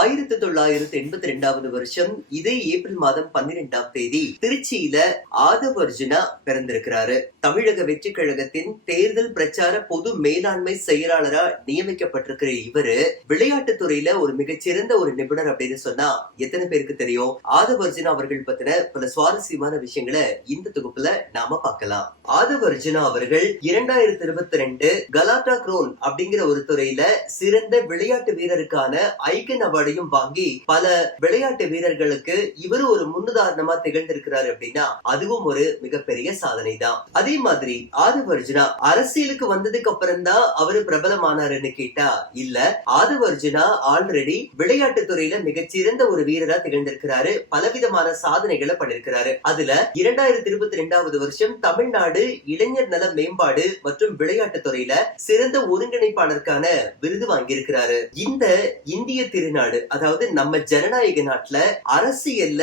1982 வருஷம் இதே ஏப்ரல் மாதம் 12ஆம் தேதி திருச்சியில ஆதவ் அர்ஜுனா பிறந்திருக்கிறாரு. தமிழக வெற்றி கழகத்தின் தேர்தல் பிரச்சார பொது மேலாண்மை செயலாளரா நியமிக்கப்பட்டிருக்கிற இவரு விளையாட்டு துறையில ஒரு மிகச்சிறந்த ஒரு நிபுணர் அப்படின்னு சொன்னா எத்தனை பேருக்கு தெரியும்? ஆதவ் அர்ஜுனா அவர்கள் பத்தின பல சுவாரஸ்யமான விஷயங்களை இந்த தொகுப்புல நாம பார்க்கலாம். ஆதவ் அர்ஜுனா அவர்கள் 2022 கலாட்டா குரோன் அப்படிங்கிற ஒரு துறையில சிறந்த விளையாட்டு வீரருக்கான ஐக்கன் அவார்டையும் வாங்கி பல விளையாட்டு வீரர்களுக்கு இவரு ஒரு முன்னுதாரணமா திகழ்ந்திருக்கிறாரு அப்படின்னா அதுவும் ஒரு மிகப்பெரிய சாதனை தான். அதே மாதிரி ஆதவ் அர்ஜுனா அரசியலுக்கு வந்ததுக்கு அப்புறம் தான் அவரு பிரபலமானாருன்னு கேட்டா இல்ல, ஆதவ் அர்ஜுனா ஆல்ரெடி விளையாட்டு துறையில மிகச்சிறந்த ஒரு வீரரா திகழ்ந்திருக்கிறாரு. பலவிதமான சாதனைகளை பண்ணிருக்கிறாரு. அதுல 2022 வருஷம் தமிழ்நாடு இளைஞர் நல மேம்பாடு மற்றும் விளையாட்டு துறையில சிறந்த ஒருங்கிணைப்பாளருக்கான விருது வாங்கியிருக்கிறாரு. இந்த இந்திய திருநாடு, அதாவது நம்ம ஜனநாயக நாட்டுல அரசியல்ல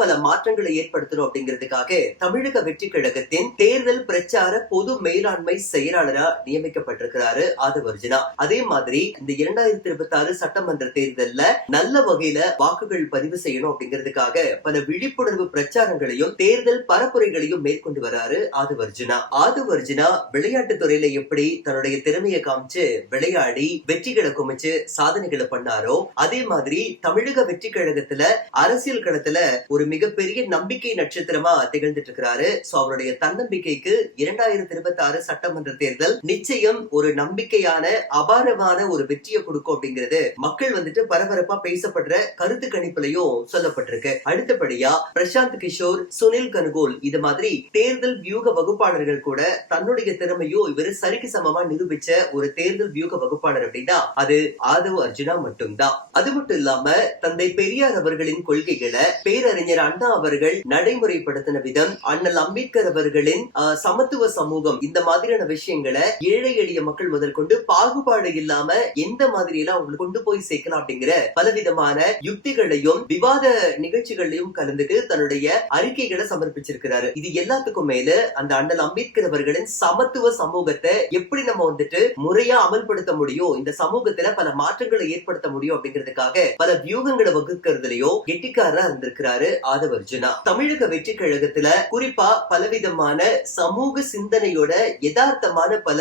பல மாற்றங்களை ஏற்படுத்தணும் அப்படிங்கிறதுக்காக தமிழக வெற்றி கழகத்தின் தேர்தல் பிரச்சார பொது மேலாண்மை செயலாளரா நியமிக்கப்பட்டிருக்கிறாரு ஆதவ் அர்ஜுனா. அதே மாதிரி இந்த 2026 சட்டமன்ற தேர்தல்ல நல்ல வகையில வாக்குகள் பதிவு செய்யணும் அப்படிங்கிறதுக்காக பல விழிப்புணர்வு பிரச்சாரங்களையும் தேர்தல் பரப்புரைகளையும் மேற்கொண்டு வராரு ஆதவ் அர்ஜுனா. ஆதவ் அர்ஜுனா விளையாட்டு துறையில எப்படி தன்னுடைய திறமையை காமிச்சு விளையாடி வெற்றிகளை குமிச்சு சாதனைகளை பண்ணாரோ அதே மாதிரி தமிழக வெற்றி கழகத்துல அரசியல் களத்துல ஒரு மிகப்பெரிய நம்பிக்கை நட்சத்திரமா திகழ்ந்துட்டு இருக்கிறாரு. அவருடைய தன்னம்பிக்கைக்கு 2026 சட்டமன்ற தேர்தல் நிச்சயம் ஒரு நம்பிக்கையான அபாரமான ஒரு வெற்றியை கொடுக்கும் அப்படிங்கிறது மக்கள் பரபரப்பா பேசப்படுற கருத்து கணிப்புலையும் சொல்லப்பட்டிருக்கு. அடுத்தபடியா பிரசாந்த் கிஷோர், சுனில் கனுகோல் இது மாதிரி தேர்தல் வியூக வகுப்பாளர்கள் கூட தன்னுடைய திறமையும் இவர் சரிக்கு சமமா நிரூபிச்ச ஒரு தேர்தல் வியூக வகுப்பாளர் அப்படின்னா அது ஆதவ் அர்ஜுனா மட்டும்தான். அது மட்டும் இல்லாம தந்தை பெரியார் அவர்களின் கொள்கைகளை பேரறிஞர் அண்ணா அவர்கள் நடைமுறைப்படுத்தின விதம், அண்ணல் அம்பேத்கர் அவர்களின் சமத்துவ சமூகம், இந்த மாதிரியான விஷயங்களை ஏழை எளிய மக்கள் முதல் கொண்டு பாகுபாடு இல்லாம எந்த மாதிரி எல்லாம் அவங்களுக்கு கொண்டு போய் சேர்க்கலாம் அப்படிங்கிற பலவிதமான யுக்திகளையும் விவாத நிகழ்ச்சிகளையும் கலந்துட்டு தன்னுடைய அறிக்கைகளை சமர்ப்பிச்சிருக்கிறாரு. இது எல்லாத்துக்கும் மேல அந்த அண்ணல் அம்பேத்கர் அவர்களின் சமத்துவ சமூகத்தை எப்படி நம்ம முறையா அமல்படுத்த முடியும், இந்த சமூகத்துல பல மாற்றங்களை ஏற்படுத்த முடியும் அப்படிங்கிறதுக்காக பல வியூகங்களை வகுக்கிறதுலயோ கெட்டிக்காரரா இருந்திருக்கிறாரு ஆதவ் அர்ஜுனா. தமிழக வெற்றி கழகத்துல குறிப்பா பலவிதமான சமூக சிந்தனையோட யதார்த்தமான பல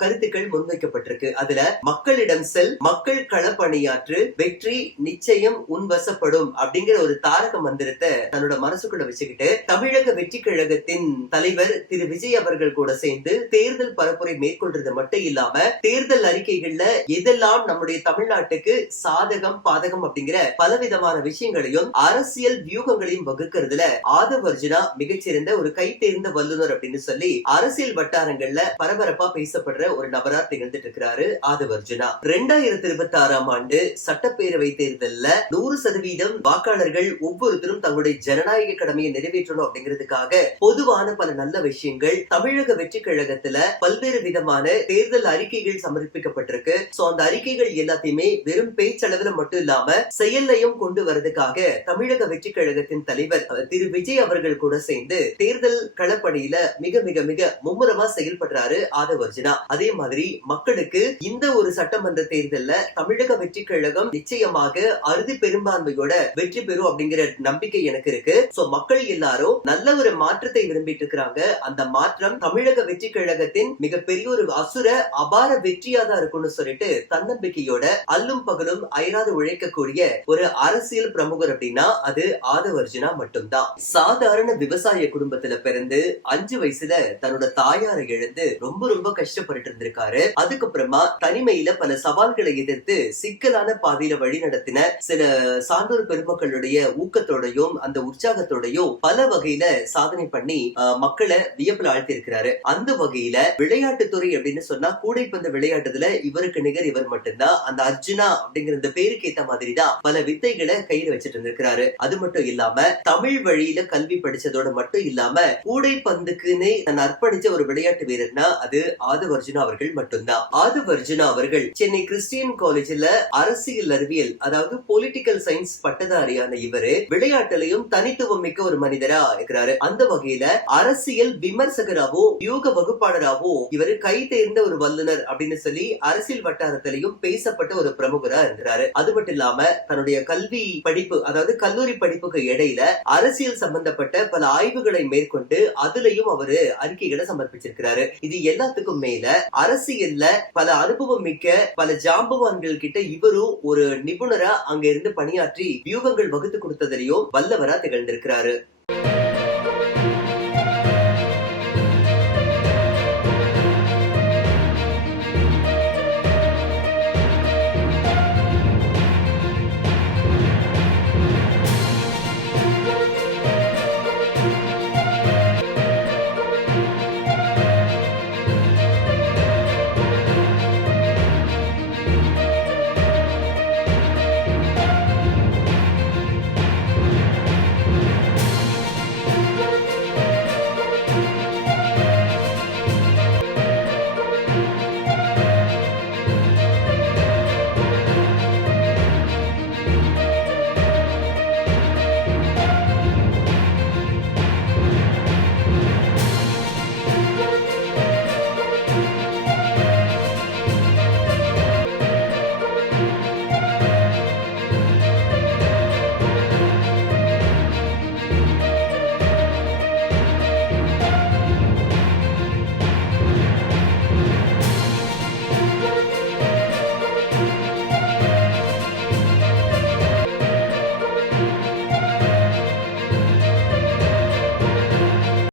கருத்துக்கள் முன்வைக்கப்பட்டிருக்கு. அதுல மக்களிடம் செல், மக்கள் களப்பணியாற்று, வெற்றி நிச்சயம் உன்வசப்படும் அப்படிங்கிற ஒரு தாரக மந்திரத்தை தன்னோட மனசுக்குள்ள வச்சுக்கிட்டு தமிழக வெற்றி கழகத்தின் தலைவர் திரு விஜய் அவர்கள் கூட சேர்ந்து தேர்தல் பரப்புரை மேற்கொள்றது மட்டும் இல்லாம தேர்தல் அறிக்கைகள்ல எதெல்லாம் நம்முடைய தமிழ்நாட்டுக்கு சாதகம் பாதகம் அப்படிங்கிற பலவிதமான விஷயங்களையும் அரசியல் வியூகங்களையும் வகுக்கிறதுல ஆதவ் அர்ஜுனா மிகச்சிறந்த ஒரு கை தேர்ந்த வல்லுநர் அப்படின்னு சொல்லி அரசியல் வட்டாரங்கள்ல பரபரப்பா பேசப்படுற ஒரு நபரா திகழ்ந்துட்டு இருக்கிறாரு ஆதவ் அர்ஜுனா. 2026 ஆண்டு சட்டப்பேரவை தேர்தல்ல 100% வாக்காளர்கள் ஒவ்வொருத்தரும் தங்களுடைய ஜனநாயக கடமையை நிறைவேற்றணும் அப்படிங்கிறதுக்காக பொதுவான பல நல்ல விஷயங்கள் தமிழக வெற்றி கழகத்துல பல்வேறு விதமான தேர்தல் அறிக்கைகள் சமர்ப்பிக்கப்பட்டிருக்கு. அந்த அறிக்கைகள் எல்லாத்தையுமே வெறும் பேச்சளவுல மட்டும் இல்லாம செயல்லையும் கொண்டு வரதுக்காக தமிழக வெற்றி கழகத்தின் தலைவர் திரு விஜய் அவர்கள் கூட சேர்ந்து தேர்தல் களப்பணியில மிக மிக மிக மும்முரமா செயல்படுறாரு ஆதவ் அர்ஜுனா. அதே மாதிரி மக்களுக்கு இந்த ஒரு சட்டமன்ற தேர்தல்ல தமிழக வெற்றி கழகம் நிச்சயமாக அறுதி பெரும்பான்மையோட வெற்றி பெறும் அப்படிங்கிற நம்பிக்கை எனக்கு இருக்கு. மக்கள் எல்லாரும் நல்ல ஒரு மாற்றத்தை விரும்பிட்டு இருக்கிறாங்க. அந்த மாற்றம் தமிழக வெற்றி கழகத்தின் மிகப்பெரிய ஒரு அசுர அபார வெற்றியா தான் இருக்கும்னு சொல்லிட்டு தன்னம்பிக்கையோட அல்லும் பகலும் அயராது உழைக்கக்கூடிய ஒரு அரசியல் பிரமுகர் அப்படின்னா அது ஆதவ் அர்ஜுனா மட்டும்தான். சாதாரண விவசாய குடும்பத்துல பிறந்து 5 வயசுல தன்னோட தாயாரை இழந்து ரொம்ப ரொம்ப கஷ்டப்பட்டு இருந்திருக்காரு. அதுக்கப்புறமா தனிமையில பல சவால்களை எதிர்த்து சிக்கலான பாதையில வழி நடத்தின சில சான்றோர் பெருமக்களுடைய ஊக்கத்தோடையும் அந்த உற்சாகத்தோடையும் பல வகையில சாதனை பண்ணி மக்களை வியப்புல ஆழ்த்திருக்கிறாரு. அந்த வகையில விளையாட்டுத்துறை அப்படின்னு சொன்னா கூடைப்பந்து விளையாட்டுல இவருக்கு நிகர் இவர் மட்டும்தான். அந்த அர்ஜுனா அப்படிங்கிற இந்த பேருக்கு ஏத்த மாதிரி தான் பல வித்தைகளை கையில வச்சுட்டு இருந்திருக்கிறாரு. அது மட்டும் இல்லாம தமிழ் வழியில கல்வி படிச்சதோட மட்டும் இல்லாம கூடைப்பந்துக்குன்னு தன் அர்ப்பணிச்ச ஒரு விளையாட்டு வீரர்னா அது ஆதவ் அர்ஜுனா அவர்கள் மட்டும்தான். ஆதவ் அர்ஜுனா அவர்கள் சென்னை கிறிஸ்டியன் காலேஜ்ல அரசியல் அறிவியல், அதாவது பொலிட்டிக்கல் சயின்ஸ் பட்டதாரியான இவரு விளையாட்டுலையும் தனித்துவம் மிக்க ஒரு மனிதரா இருக்கிறாரு. அந்த வகையில அரசியல் விமர்சகராவோ யூக வகுப்பாளராவோ இவரு கை தேர்ந்த ஒரு வல்லுனர் அப்படின்னு சொல்லி அரசியல் வட்டாரத்திலையும் பேசப்பட்ட ஒரு பிரமுகரா இருக்கிறாரு. இருக்காரு. அது மட்டும் இல்லாம தன்னுடைய கல்வி படிப்பு, அதாவது கல்லூரி படிப்புக்கு இடையில அரசியல் சம்பந்தப்பட்ட பல ஆய்வுகளை மேற்கொண்டு அதுலயும் அவரு அறிக்கைகளை சமர்ப்பிச்சிருக்கிறாரு. இது எல்லாத்துக்கும் மேல அரசியல்ல பல அனுபவம் மிக்க பல ஜாம்பவான்கள் கிட்ட இவரும் ஒரு நிபுணரா அங்க இருந்து பணியாற்றி வியூகங்கள் வகுத்து கொடுத்ததிலையும் வல்லவரா திகழ்ந்திருக்கிறாரு.